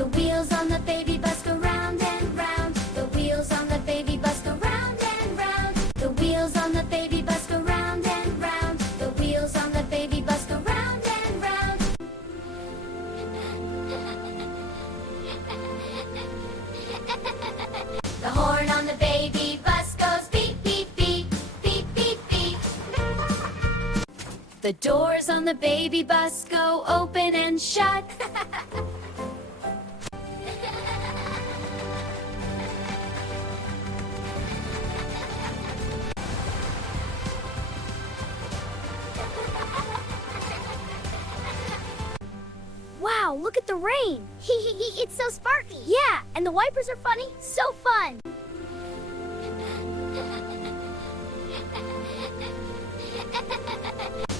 The wheels on the baby bus go round and round. The wheels on the baby bus go round and round. The wheels on the baby bus go round and round. The wheels on the baby bus go round and round. The horn on the baby bus goes beep, beep, beep, beep, beep, beep. The doors on the baby bus go open and shut. Wow, look at the rain. It's so sparky. Yeah, and the wipers are funny. So fun.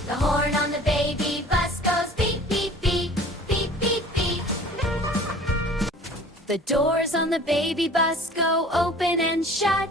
The horn on the baby bus goes beep, beep, beep, beep, beep, beep. The doors on the baby bus go open and shut.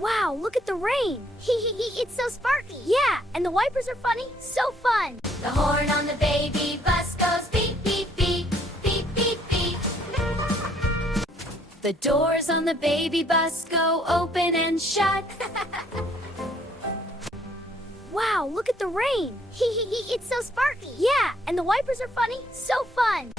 Wow, look at the rain. It's so sparky. Yeah, and the wipers are funny. So fun. The horn on the baby bus goes beep, beep, beep, beep, beep, beep. The doors on the baby bus go open and shut. Wow, look at the rain. It's so sparky. Yeah, and the wipers are funny. So fun.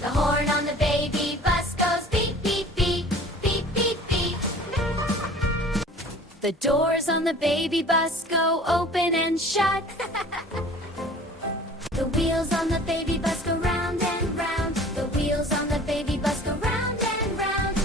The horn on the baby bus goes beep, beep, beep, beep, beep, beep. The doors on the baby bus go open and shut. The wheels on the baby bus go round and round. The wheels on the baby bus go round and round.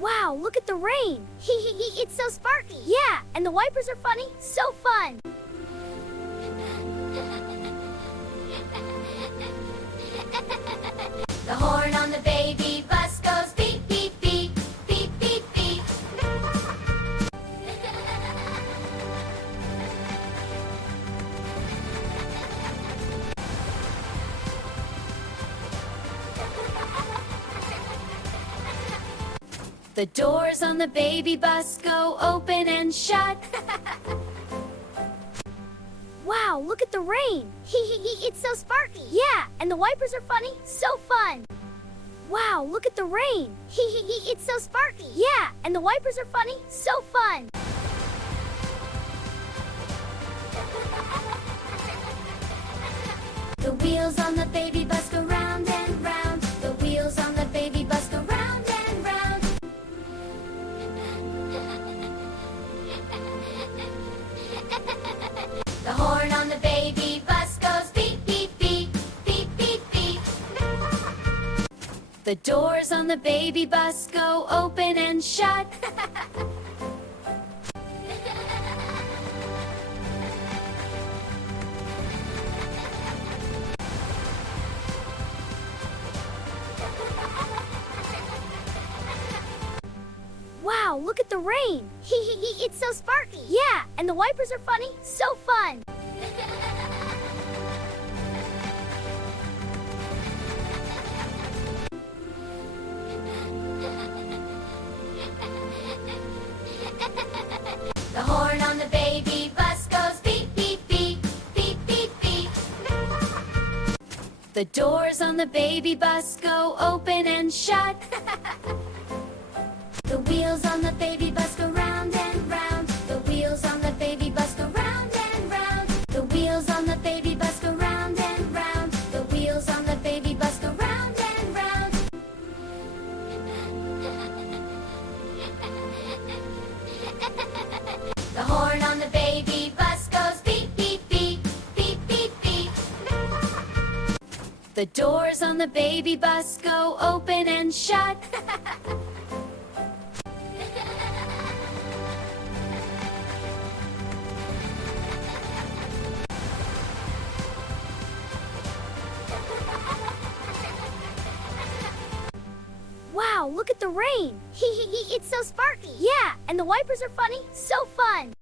Wow, look at the rain. It's so sparky. Yeah, and the wipers are funny. So fun. The horn on the baby bus goes beep, beep, beep, beep, beep, beep. The doors on the baby bus go open and shut. Wow, look at the rain. It's so sparky. Yeah, and the wipers are funny. So fun. Wow, look at the rain. It's so sparky. Yeah, and the wipers are funny. So fun. The wheels on the baby bus go round and round. The wheels on the baby bus go round and round. The horn on the baby bus goes beep, beep, beep, beep, beep, beep. The doors on the baby bus go open and shut. Wow, look at the rain. It's so sparky. Yeah, and the wipers are funny. So fun. The horn on the baby bus goes beep, beep, beep, beep, beep, beep. The doors on the baby bus go open and shut. The wheels on the baby bus go round and round. The wheels on the baby bus go round and round. The wheels on the baby bus go round and round. The wheels on the baby bus go round and round. The horn on the baby bus goes beep, beep, beep, beep, beep, beep. The The doors on the baby bus go open and shut. Wow, look at the rain. It's so sparky. Yeah, and the wipers are funny. So fun.